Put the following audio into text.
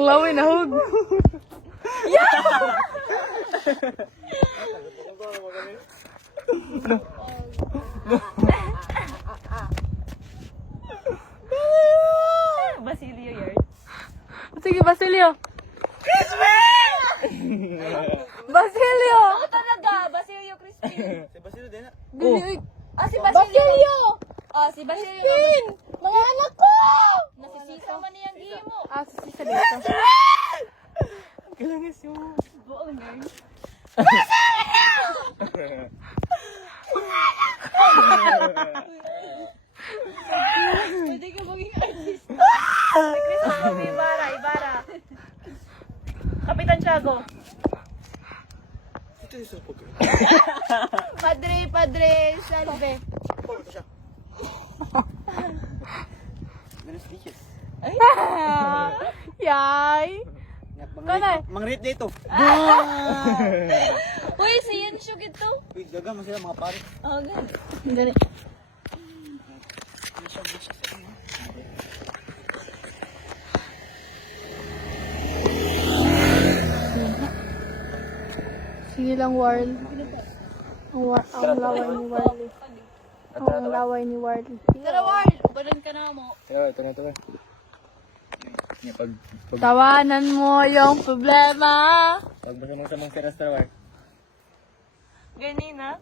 Ang laway na hug. Basilio yun. Sige, Basilio. Basilio! Ako talaga, Basilio Crispin. Si Basilio din na. Ah, si Basilio! Ah, si Basilio. Crispin! Mga anak ko! Nasisisaw man niyang gimo. Ah, sisa dito. Kailangan siya. Buong nerd. Pwede ka maging artista. Christmas Ibarra, Ibarra. Kapitan Tiago. Ito yung support ko. Padre Salve. Ito siya. Ganun stitches. Yay! Kanay. Mang-rate dito. Uy, si Yan Shug ito. Uy, gagamang sila mga pare. Oh, gan. Dali. Sige lang, Warl. Ang laway ni Warly. Ang laway ni Warly. Tara, Warl. Badan ka na mo. Ito na. Pag Tawanan mo yung problema. basa mo sa mga si Rastrawar. Ganina.